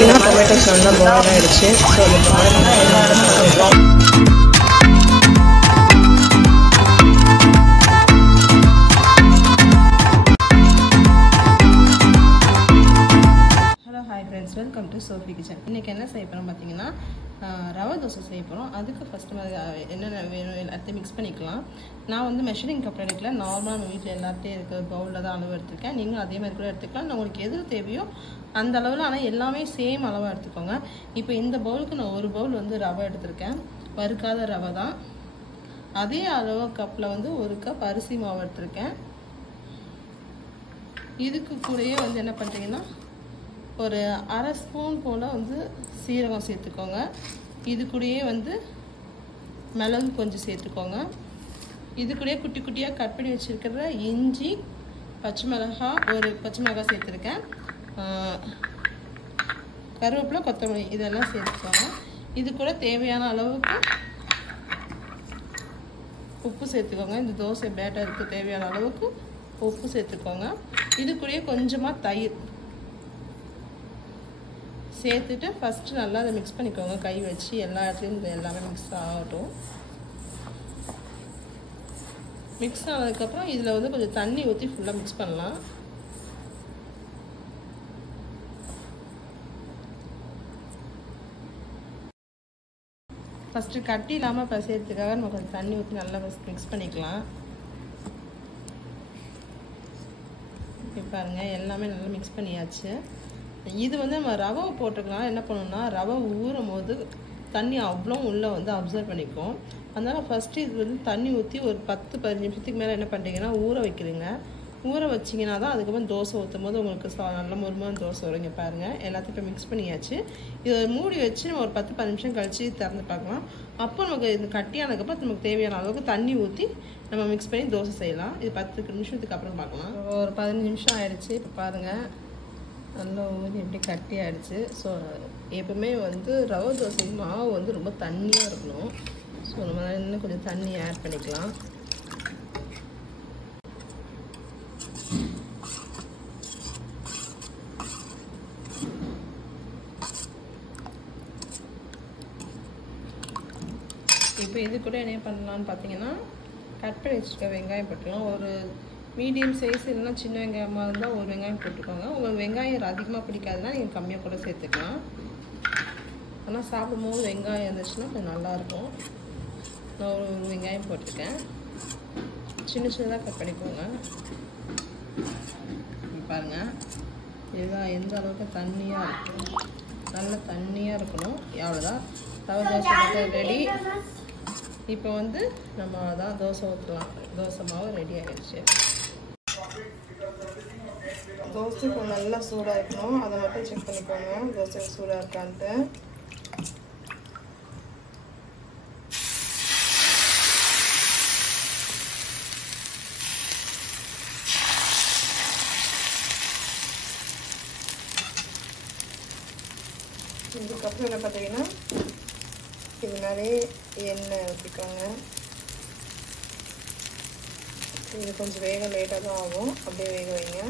Tomatoes நல்லா boil ஆகிடுச்சு. So அந்த பாயில் எல்லா இடமும் கொஞ்சம் வெல்கம் டு சோஃபி கிச்சன். இன்றைக்கி என்ன செய்ய போகிறோம் பார்த்தீங்கன்னா ரவை தோசை செய்ய போகிறோம். அதுக்கு ஃபஸ்ட்டு என்னென்ன வேணும் எல்லாத்தையும் மிக்ஸ் பண்ணிக்கலாம். நான் வந்து மெஷரிங் கப் எடுக்கல, நார்மலாக நம்ம வீட்டில் எல்லாத்தையும் இருக்க பவுலில் தான் அளவு எடுத்துருக்கேன். நீங்களும் அதே மாதிரி கூட எடுத்துக்கலாம். நான் உங்களுக்கு எது தேவையோ அந்த அளவில், ஆனால் எல்லாமே சேம் அளவாக எடுத்துக்கோங்க. இப்போ இந்த பவுலுக்கு நான் ஒரு பவுல் வந்து ரவை எடுத்திருக்கேன், வறுக்காத ரவை தான். அதே அளவு கப்பில் வந்து ஒரு கப் அரிசி மாவு எடுத்திருக்கேன். இதுக்கு கூடயே வந்து என்ன பண்ணுறீங்கன்னா ஒரு அரை ஸ்பூன் போல் வந்து சீரகம் சேர்த்துக்கோங்க. இது கூடயே வந்து மிளகு கொஞ்சம் சேர்த்துக்கோங்க. இது கூடயே குட்டி குட்டியாக கட் பண்ணி வச்சுருக்கிற இஞ்சி, பச்சை மிளகாய், ஒரு பச்சை மிளகாய் சேர்த்துருக்கேன், கருவேப்பிலை, கொத்தமல்லி இதெல்லாம் சேர்த்துக்கோங்க. இது கூட தேவையான அளவுக்கு உப்பு சேர்த்துக்கோங்க. இந்த தோசை பேட்டருக்கு தேவையான அளவுக்கு உப்பு சேர்த்துக்கோங்க. இது கூடயே கொஞ்சமாக தயிர் சேர்த்துட்டு ஃபஸ்ட்டு நல்லா அதை மிக்ஸ் பண்ணிக்கோங்க. கை வச்சு எல்லா இடத்துலையும் எல்லாமே மிக்ஸ் ஆகட்டும். மிக்ஸ் ஆனதுக்கப்புறம் இதில் வந்து கொஞ்சம் தண்ணி ஊற்றி ஃபுல்லாக மிக்ஸ் பண்ணலாம். ஃபஸ்ட்டு கட்டி இல்லாமல் பசையறதுக்காக நம்ம கொஞ்சம் தண்ணி ஊற்றி நல்லா மிக்ஸ் பண்ணிக்கலாம். இப்போ பாருங்கள், எல்லாமே நல்லா மிக்ஸ் பண்ணியாச்சு. இது வந்து நம்ம ரவை போட்டுக்கலாம். என்ன பண்ணணும்னா ரவை ஊறும் போது தண்ணி அவ்வளோ உள்ளே வந்து அப்சர்வ் பண்ணிக்கும். அதனால் ஃபஸ்ட்டு இது வந்து தண்ணி ஊற்றி ஒரு 10-15 நிமிஷத்துக்கு மேலே என்ன பண்ணுறீங்கன்னா ஊற வைக்கிறீங்க. ஊற வச்சிங்கன்னா தான் அதுக்கப்புறம் தோசை ஊற்றும் போது உங்களுக்கு நல்ல முருமான தோசை வரும். இங்கே பாருங்கள், எல்லாத்தையும் இப்போ மிக்ஸ் பண்ணியாச்சு. இதை மூடி வச்சு நம்ம ஒரு 10-15 நிமிஷம் கழித்து திறந்து பார்க்கலாம். அப்போ நமக்கு இது கட்டியானதுக்கப்புறம் நமக்கு தேவையான அளவுக்கு தண்ணி ஊற்றி நம்ம மிக்ஸ் பண்ணி தோசை செய்யலாம். இது 10 நிமிஷத்துக்கு அப்புறம் பார்க்கலாம். ஒரு 15 நிமிஷம் ஆயிடுச்சு. இப்போ பாருங்கள், நல்லா ஊறி எப்படி கட்டி ஆகிடுச்சு. ஸோ எப்பவுமே வந்து ரவை தோசை மாவு வந்து ரொம்ப தண்ணியாக இருக்கணும். ஸோ நம்ம இன்னும் கொஞ்சம் தண்ணி ஆட் பண்ணிக்கலாம். இப்போ இது கூட என்ன பண்ணலான்னு பார்த்தீங்கன்னா கட் பண்ணி வச்சுருக்க வெங்காயம் போட்டுக்கலாம். ஒரு மீடியம் சைஸ் இல்லைன்னா சின்ன வெங்காயமாக இருந்தால் ஒரு வெங்காயம் போட்டுக்கோங்க. உங்களுக்கு வெங்காயம் அதிகமாக பிடிக்காதுன்னா நீங்கள் கம்மியாக கூட சேர்த்துக்கலாம். ஆனால் சாப்பிடும்போது வெங்காயம் இருந்துச்சுன்னா கொஞ்சம் நல்லாயிருக்கும். நான் ஒரு வெங்காயம் போட்டிருக்கேன். சின்ன சின்னதாக கட் பண்ணிக்கோங்க. பாருங்கள், இதுதான் எந்த அளவுக்கு தண்ணியாக இருக்கும், நல்ல தண்ணியாக இருக்கணும். அவ்வளோதான், ரவை தோசை மட்டும் ரெடி. இப்போ வந்து நம்ம தான் தோசை ஊற்றலாம். தோசை மாவு ரெடி ஆகிடுச்சு. தோசை கொஞ்சம் நல்லா சூடாக இருக்கணும், அதை மட்டும் செக் பண்ணிக்கோங்க தோசை சூடாக இருக்கான்ட்டு. இதுக்கப்புறம் என்ன பார்த்தீங்கன்னா இது நிறைய எண்ணெய் ஊற்றிக்கோங்க. இது கொஞ்சம் வேக லேட்டாக தான் ஆகும், அப்படியே வேக வைங்க.